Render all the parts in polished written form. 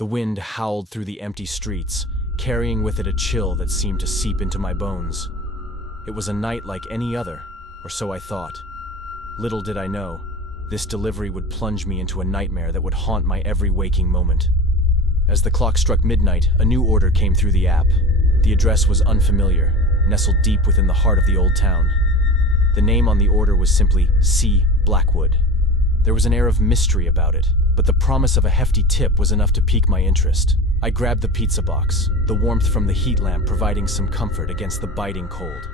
The wind howled through the empty streets, carrying with it a chill that seemed to seep into my bones. It was a night like any other, or so I thought. Little did I know, this delivery would plunge me into a nightmare that would haunt my every waking moment. As the clock struck midnight, a new order came through the app. The address was unfamiliar, nestled deep within the heart of the old town. The name on the order was simply C. Blackwood. There was an air of mystery about it, but the promise of a hefty tip was enough to pique my interest. I grabbed the pizza box, the warmth from the heat lamp providing some comfort against the biting cold.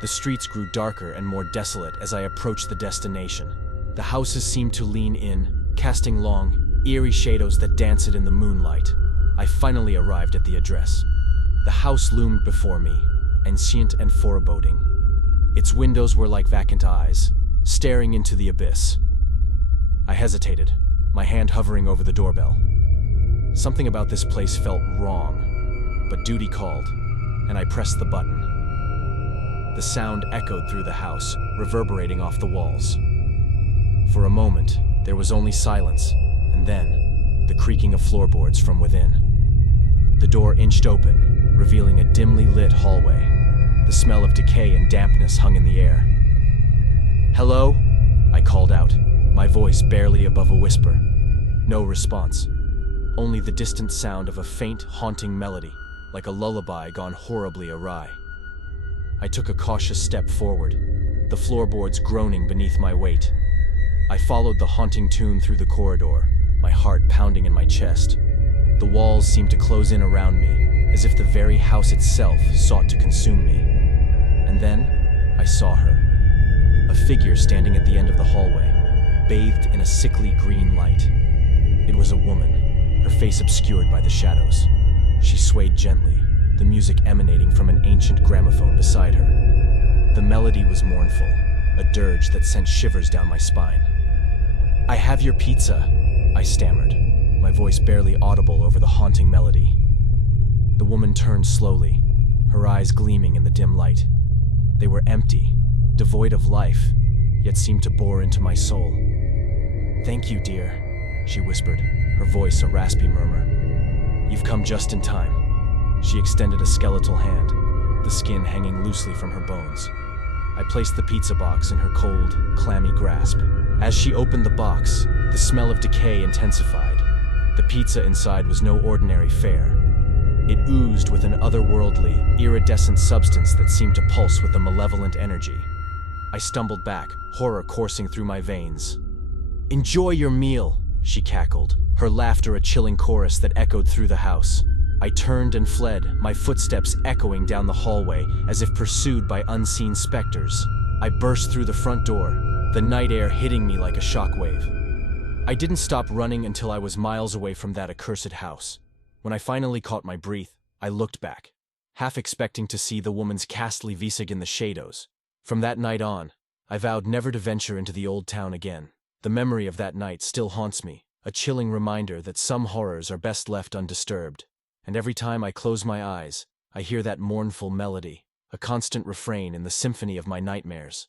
The streets grew darker and more desolate as I approached the destination. The houses seemed to lean in, casting long, eerie shadows that danced in the moonlight. I finally arrived at the address. The house loomed before me, ancient and foreboding. Its windows were like vacant eyes, staring into the abyss. I hesitated, my hand hovering over the doorbell. Something about this place felt wrong, but duty called, and I pressed the button. The sound echoed through the house, reverberating off the walls. For a moment, there was only silence, and then, the creaking of floorboards from within. The door inched open, revealing a dimly lit hallway. The smell of decay and dampness hung in the air. "Hello?" I called out, my voice barely above a whisper. No response. Only the distant sound of a faint, haunting melody, like a lullaby gone horribly awry. I took a cautious step forward, the floorboards groaning beneath my weight. I followed the haunting tune through the corridor, my heart pounding in my chest. The walls seemed to close in around me, as if the very house itself sought to consume me. And then, I saw her. A figure standing at the end of the hallway, bathed in a sickly green light. It was a woman, her face obscured by the shadows. She swayed gently, the music emanating from an ancient gramophone beside her. The melody was mournful, a dirge that sent shivers down my spine. "I have your pizza," I stammered, my voice barely audible over the haunting melody. The woman turned slowly, her eyes gleaming in the dim light. They were empty, devoid of life, yet seemed to bore into my soul. "Thank you, dear," she whispered, her voice a raspy murmur. "You've come just in time." She extended a skeletal hand, the skin hanging loosely from her bones. I placed the pizza box in her cold, clammy grasp. As she opened the box, the smell of decay intensified. The pizza inside was no ordinary fare. It oozed with an otherworldly, iridescent substance that seemed to pulse with a malevolent energy. I stumbled back, horror coursing through my veins. "Enjoy your meal," she cackled, her laughter a chilling chorus that echoed through the house. I turned and fled, my footsteps echoing down the hallway as if pursued by unseen specters. I burst through the front door, the night air hitting me like a shockwave. I didn't stop running until I was miles away from that accursed house. When I finally caught my breath, I looked back, half expecting to see the woman's ghastly visage in the shadows. From that night on, I vowed never to venture into the old town again. The memory of that night still haunts me, a chilling reminder that some horrors are best left undisturbed. And every time I close my eyes, I hear that mournful melody, a constant refrain in the symphony of my nightmares.